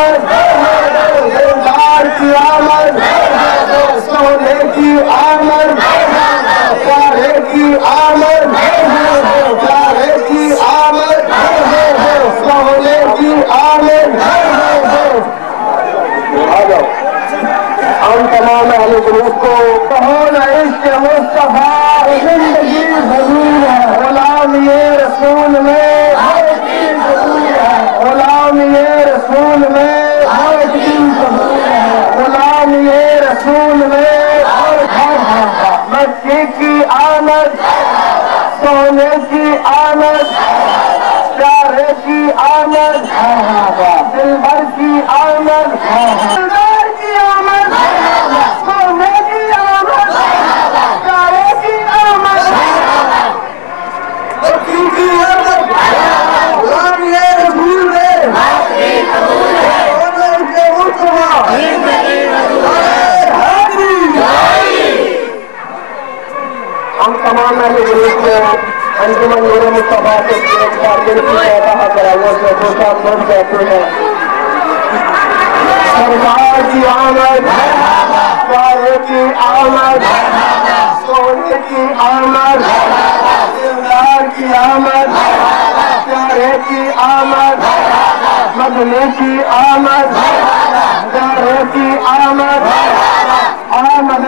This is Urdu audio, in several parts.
آمد، دلدار کی آمد، سونے کی آمد، پیارے کی آمد، پیارے کی آمد، سونے کی آمد۔ ہم تمام اہل گروپ کو کہو نہ عشق مصطفیٰ زندگی ضرور ہے، غلام یہ رسول میں غلام یہ رسول میں غلام یہ رسول میں مکی کی آمد، سونے کی آمد، پیارے کی آمد، دل بھر کی آمد، دلدار کی آمد، سونے کی آمد، پیارے کی آمد، مکی کی آمد، غلام یہ رسول میں ہم تمام اہل گروپ کو انجمن نور مصطفیٰ سے ایک بار دل کی فاتحہ کرائیے سے خوش آمدید کہتے ہیں۔ سرکار کی آمد، پیارے کی آمد، سونے کی آمد، دلدار کی آمد، پیارے کی آمد، مدنی کی آمد، پیارے کی آمد، آمد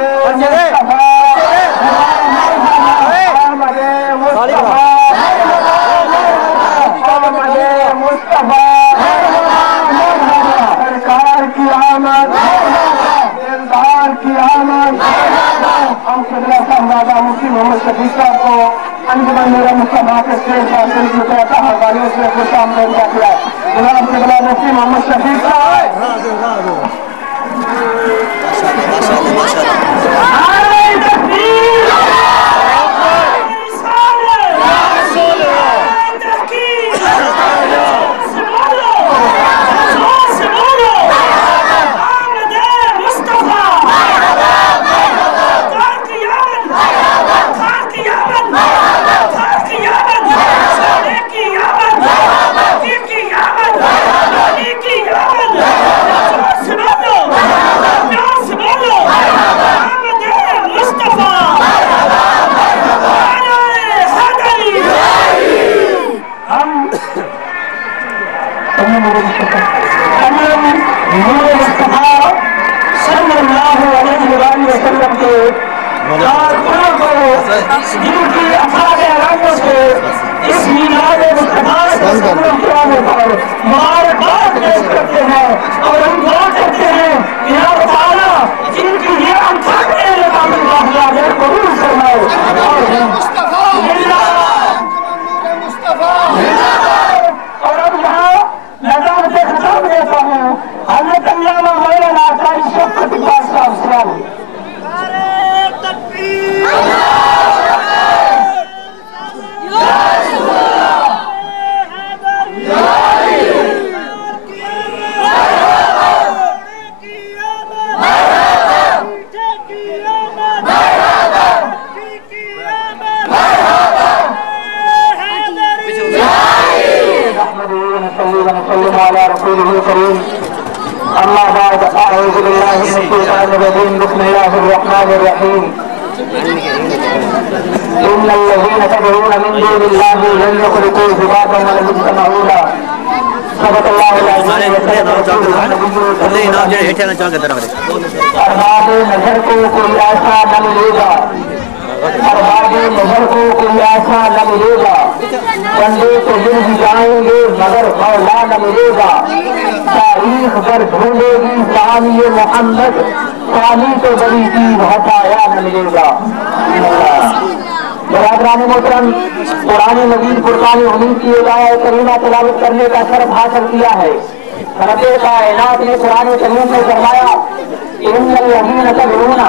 مصطفیٰ، سرکار کی آمد، دلدار کی آمد۔ ہم قبلہ صاحبزادہ مفتی محمد شفیق صاحب کو انجمن نور مصطفیٰ کے اسٹیج پر دل کی فاتحہ والیوں سے خوش آمدید کہتے ہیں۔ جناب قبلہ مفتی محمد شفیق صاحب، مبارکباد پیش کرتے ہیں اور ہم دعا کرتے ہیں کہ یا تعالیٰ جن کی یہ انفاقیں قبول فرمائے۔ اور اب یہاں نظامت خطاب دیتا ہوں حضرت علامہ مولانا قاری شوکت اقبال صاحب سے۔ أما بعد أعوذ بالله من الشيطان الرجيم بسم الله الرحمن الرحيم إن الذين تدعون من دون الله لن يخلقوا ذبابا ولو اجتمعوا له صدق الله العظيم ارباب نظر کو کوئی ایسا نہ ملے گا، ارباب نظر کو کوئی ایسا نہ ملے گا، بندے تو مل بھی جائیں گے مگر مولا نہ ملے گا، تاریخ پر ڈھونڈے گی ثانی محمد، ثانی تو بڑی چیز ہٹایا نہ ملے گا۔ برادران محترم، قرآن مجید فرقان حمید کی آیت کریمہ تلاوت کرنے کا شرف حاصل کیا ہے۔ رب کائنات نے قرآن کریم میں فرمایا ان الذین تدعون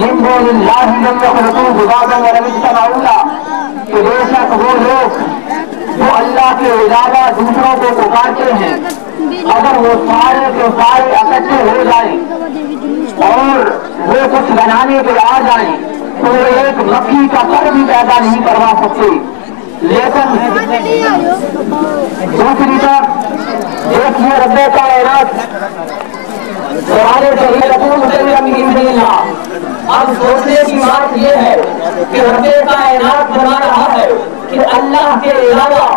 من دون اللہ لن یخلقوا ذبابا ولو اجتمعوا له، کہ بے شک وہ لوگ جو اللہ کے علاوہ دوسروں کو پکارتے ہیں اگر وہ سارے کے سارے اکٹھے ہو جائیں اور وہ کچھ بنانے پہ آ جائیں تو وہ ایک مکھی کا پر بھی پیدا نہیں کروا سکتے۔ لیکن دوسری طرف دیکھیے رب کائنات اب سوچنے کی بات یہ ہے کہ رب کائنات بنا رہا ہے کہ اللہ کے علاوہ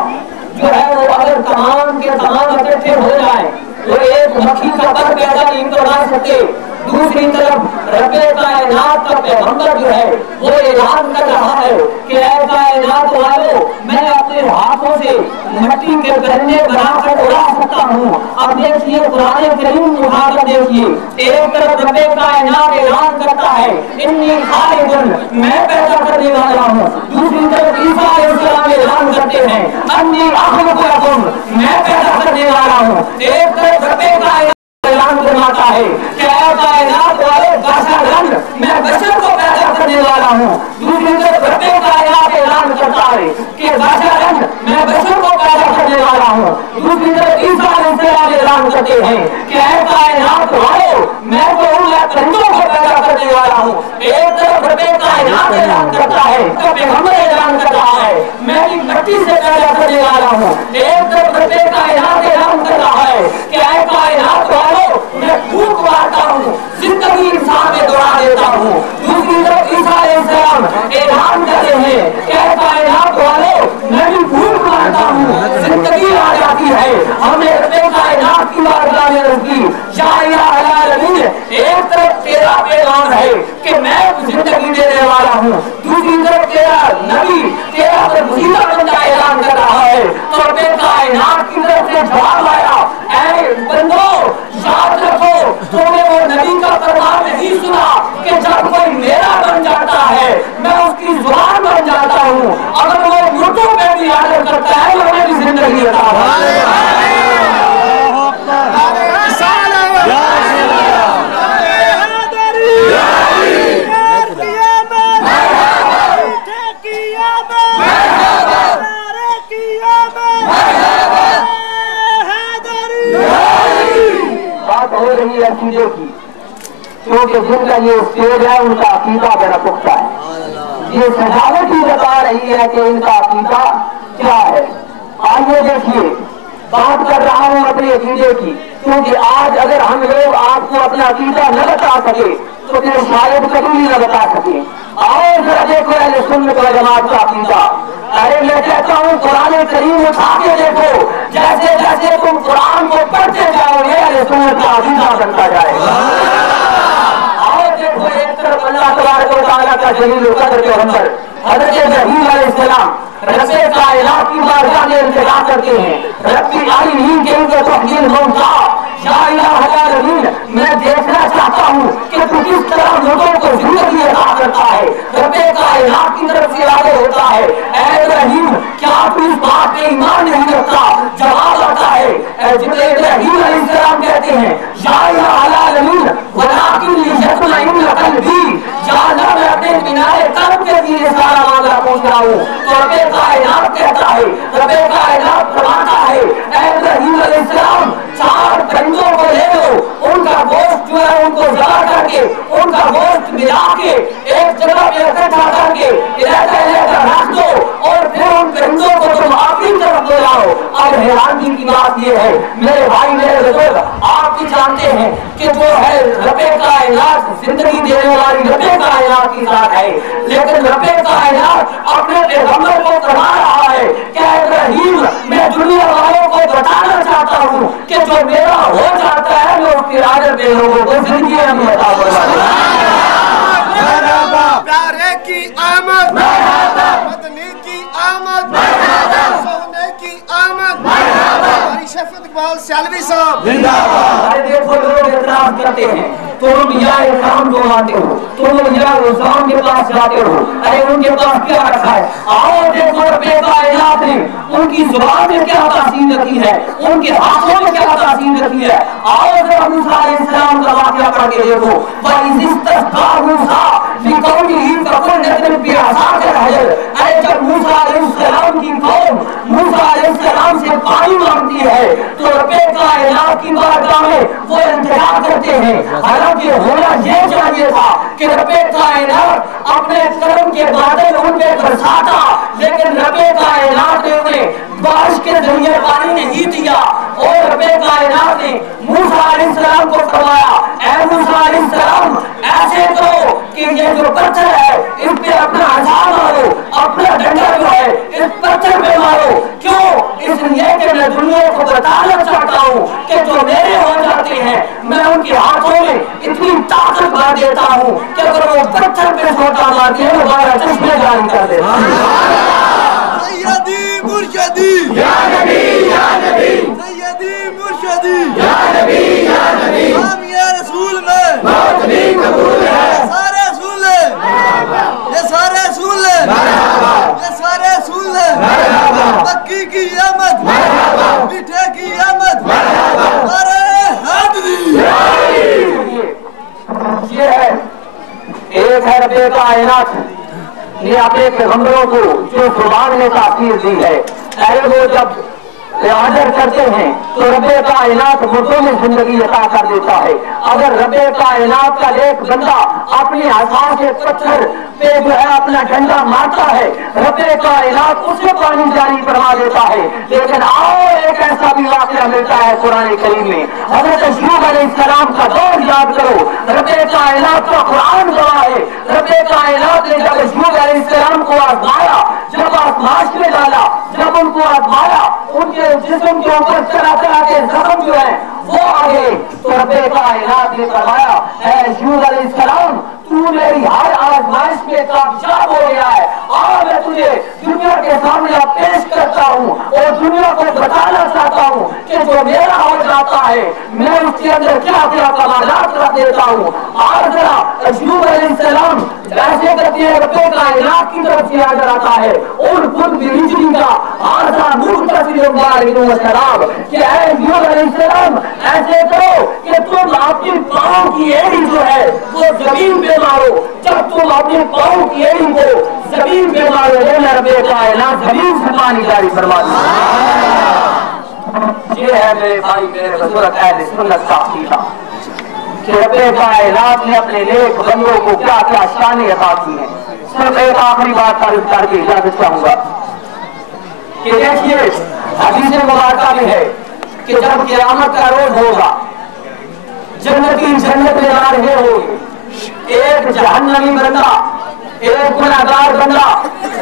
جو ہے وہ اگر تمام کے تمام اکٹھے ہو جائیں تو ایک مکھی کا پر پیدا نہیں کروا سکتے. دوسری طرف رب کائنات کا پیغمبر جو ہے وہ اعلان کر رہا ہے کہ اے کائنات والو میں اپنے ہاتھوں سے مٹی کے گنے بنا کر اڑا سکتا ہوں. اب دیکھیے قرآن کریم اٹھا کر دیکھیے, ایک طرف رب کائنات اعلان کرتا ہے انی خالق میں پیدا کرنے والا ہوں, دوسری طرف عیسیٰ علیہ السلام اعلان کرتے ہیں انی اخلق لکم میں پیدا کرنے والا ہوں. ایک طرف رب کائنات اعلان فرماتا ہے کہ اے کائنات والے بشرن میں بشر کو پیدا کرنے والا ہوں, دوسری طرف رب کائنات اعلان کرتا ہے کہ بشرن میں بشر کو پیدا کرنے والا ہوں, دوسری طرف عیسیٰ علیہ السلام اعلان کرتے ہیں کہ اے کائنات والو میں تو ان پرندوں کو پیدا کرنے والا ہوں. ایک طرف رب کائنات اعلان کرتا ہے کہ پیغمبر اعلان کر رہا ہے میں بھی مٹی سے پیدا کرنے والا ہوں. ایک طرف رب کائنات اعلان کر رہا ہے کہ اے کائنات والو میں پھوک مارتا ہوں زندگی انسان میں دوڑا دیتا ہوں. دوسری طرف عیسیٰ علیہ السلام اعلان کرتے ہیں کہ اے کائنات والو میں بھی پھوک مارتا ہوں زندگی آ جاتی ہے. ہم نے رب کائنات کی بارگاہ میں رکھ دی یا الہ العالمین, ایک طرف تیرا پیغام ہے کہ میں زندگی دینے والا ہوں, دوسری طرف تیرا نبی تیرا پر مصیبت بندہ اعلان کر رہا ہے. تو رب کائنات کی طرف سے جواب آیا اے بندو یاد رکھو تم نے وہ نبی کا فرمان نہیں سنا کہ جب کوئی میرا بن جاتا ہے میں اس کی زبان بن جاتا ہوں, اگر وہ یوٹیوب پہ بھی آڈر کرتا ہے تو ہمیں بھی زندگی عطا ہے. ہو رہی ہے عقیدے کی, کیونکہ جن کا یہ اسٹیج ہے ان کا عقیدہ بڑا پختہ ہے. یہ سجاوٹ ہی بتا رہی ہے کہ ان کا عقیدہ کیا ہے. آئیے دیکھیے بات کر رہا ہوں اپنے عقیدے کی, کیونکہ آج اگر ہم لوگ آپ کو اپنا عقیدہ نہ بتا سکے تو پھر شاید کبھی نہ بتا سکیں. اور ذرا دیکھو اہل سنت و جماعت کا عقیدہ. ارے میں کہتا ہوں قرآن کریم اٹھا کے دیکھو, جیسے جیسے تم قرآن کو پڑھتے جاؤ گے اہل سنت کا عقیدہ بنتا جائے گا. اور دیکھو ایک طرف اللہ تبارک و تعالیٰ کا جلیل القدر پیغمبر حضرت ابراہیم علیہ السلام رب کائنات کی بارگاہ میں التجا کرتے ہیں ربی ارنی کیف تحیی الموتیٰ یا الہ العالمین, میں دیکھنا چاہتا ہوں کہ تو کس طرح مردوں کو زندگی عطا کرتا ہے. رب کائنات کی طرف سے آگے ہوتا ہے اے ابراہیم کیا تو اس بات پہ ایمان نہیں رکھتا؟ جواب آتا ہے ابراہیم علیہ السلام کہتے ہیں یا الہ العالمین ولکن لیطمئن قلبی, یا اللہ میں اپنے اطمینان قلب کے لیے سارا معاملہ پہنچ رہا ہوں. تو رب کائنات کہتا ہے, رب کائنات فرماتا ہے اے ابراہیم علیہ السلام چار پرندوں کو لے لو, ان کا گوشت جو ہے ان کو ذبح کر کے ان کا گوشت ملا کے ایک جگہ پہ اکٹھا کر کے علیحدہ رکھ دو اور پھر ان پرندوں کو تم اپنی طرف لے لاؤ. اب حیرانی کی بات یہ ہے میرے بھائی میرے بزرگ, آپ بھی جانتے ہیں کہ جو ہے رب کائنات زندگی دینے والی رب کائنات کی ذات ہے, لیکن رب کائنات اپنے پیغمبر کو فرما رہا ہے کہ ابراہیم میں دنیا والوں کو بتانا چاہتا ہوں کہ جو میرا ہو جاتا ہے میں اس کی راجر پہ لوگوں کو زندگی میں عطا فرماتا ہوں. پیارے کی آمد, مدنی کی آمد, سونے کی آمد, ہماری شفیع اقبال سیالوی صاحب. دیکھو لوگ اعتراض کرتے ہیں تم یا اکرام کو آتے ہو, تم یا رضوان کے پاس جاتے ہو, ارے ان کے پاس کیا رکھا ہے؟ آؤ دیکھو رب کائنات نے ان کی زبان میں کیا تاثیر رکھی ہے, ان کے ہاتھوں میں کیا تاثیر رکھی ہے. آؤ ذرا موسیٰ علیہ السلام کا واقعہ پڑھ کے دیکھو. وَإِذِ اسْتَسْقَىٰ مُوسَىٰ بقوله فقل نضرب بعصاك الحجر. اے جب موسیٰ علیہ السلام کی قوم موسیٰ علیہ السلام سے پانی مانگتی ہے تو رب کائنات کی بارگاہ میں وہ انتظار کرتے ہیں. حالانکہ ہونا یہ چاہیے تھا کہ رب کائنات اپنے کرم کے بادل ان پہ برساتا، لیکن رب کائنات نے انہیں بارش کے ذریعے پانی نہیں دیا. اور رب کائنات نے موسیٰ علیہ السلام کو فرمایا اے موسیٰ علیہ السلام ایسے کرو کہ یہ جو پتھر ہے اس پہ اپنا عصا مارو، اپنا ڈنڈا جو ہے اس پتھر پہ مارو. کیوں؟ اس لیے کہ میں دنیا کو بتانا چاہتا ہوں کہ جو میرے ہو جاتے ہیں میں ان کے ہاتھوں میں اتنی طاقت بھر دیتا ہوں کہ اگر وہ پتھر پہ سوٹا مارتے ہیں وہ ہمارا چشمے جاری کر دیتا ہے. سیدی مرشدی یا نبی یا نبی سیدی مرشدی یا نبی یا نبی ہم یہ رسول میں موت بھی قبول ہے. یہ سارے سن لیں، یہ سارے سن لیں، یہ سارے سن لیں. مکی کی آمد، میٹھے کی آمد، ارے حیدری. یہ ہے ایک ہے رب کائنات نے اپنے پیغمبروں کو جو زبان نے تاثیر دی ہے. اے وہ جب حاضر کرتے ہیں تو رب کائنات مردوں میں زندگی عطا کر دیتا ہے. اگر رب کائنات کا ایک بندہ اپنی عصا سے پتھر پہ جو ہے اپنا ڈنڈا مارتا ہے رب کائنات اس سے پانی جاری فرما دیتا ہے. لیکن آؤ ایک ایسا بھی واقعہ ملتا ہے قرآن کریم میں. حضرت ایوب علیہ السلام کا دور یاد کرو. رب کائنات کا قرآن گواہ ہے. رب کائنات نے جب ایوب علیہ السلام کو آزمایا، جب آزمائش میں ڈالا، جب ان کو آزمایا ان کے جسم کے اوپر چلا چلا کے زخم جو ہے وہ آگے تو رب کائنات نے فرمایا اے ایوب علیہ السلام تو میری ہر آزمائش میں کامیاب ہو گیا ہے. میں تجھے دنیا کے سامنے پیش کرتا ہوں اور دنیا کو بتانا چاہتا ہوں کہ جو میرا ہو جاتا ہے میں اس کے اندر کیا کیا کمالات رکھ دیتا ہوں. اور ذرا ایوب علیہ السلام ایسے کرتے ہیں رب کائنات کی طرف سے حاضر آتا ہے اور خود بھی ہجری کا آزا مختصر مبارک السلام کہ اے ایوب علیہ السلام ایسے کرو کہ تم اپنی پاؤں کی ایڑی جو ہے وہ زمین پہ مارو. جب تم اپنے پاؤں کی ایڑی کو زمین پہ مارو گے میں رب کائنات زمین سے پانی جاری فرما دوں. یہ ہے میرے بھائی میرے بزرگ اہل سنت کا عقیدہ کہ رب کائنات نے اپنے نیک بندوں کو کیا کیا شانیں عطا کی ہیں. صرف ایک آخری بات تعریف کر کے اجازت چاہوں گا کہ دیکھیے حدیث مبارکہ میں ہے کہ جب قیامت کا روز ہوگا جنتی جنت میں جا رہے ہوگی، ایک جہنمی بندہ ایک گناہگار بندہ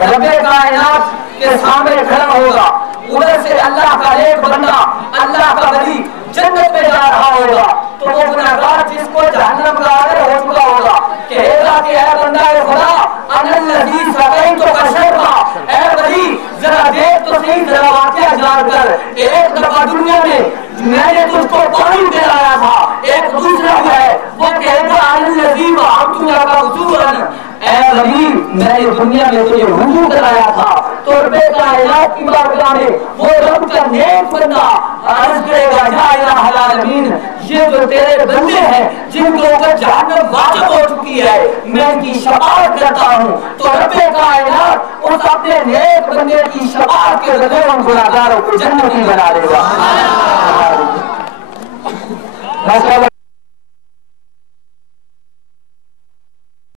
رب کائنات کے سامنے کھڑا ہوگا. ادھر سے اللہ کا ایک بندہ اللہ کا ولی جنت میں جا رہا ہوگا تو وہ گناہگار جس کو جہنم کا عادت ہو چکا ہوگا کہے گا کہ اے بندہ اے خدا انا الذی سقیتک شربا، اے ولی ذرا دیکھ تو صحیح ذرا واقعہ جان کر ایک دفعہ دنیا میں نے تجھ کو پانی پلایا تھا. ایک دوسرا ہے وہ کہے گا انا الذی وهبتک وضوءا، اے ولی میں نے دنیا میں تجھے وضو کرایا تھا. تو رب کائنات کی بارگاہ میں وہ رب کا نیک بندہ عرض کرے گا یا الہ العالمین یہ جو تیرے بندے ہیں جن کے اوپر جہنم واجب ہو چکی ہے میں ان کی شفاعت کرتا ہوں. تو رب کائنات اس اپنے نیک بندے کی شفاعت کے ذریعے ان گناہگاروں کو جنتی بنا دے گا.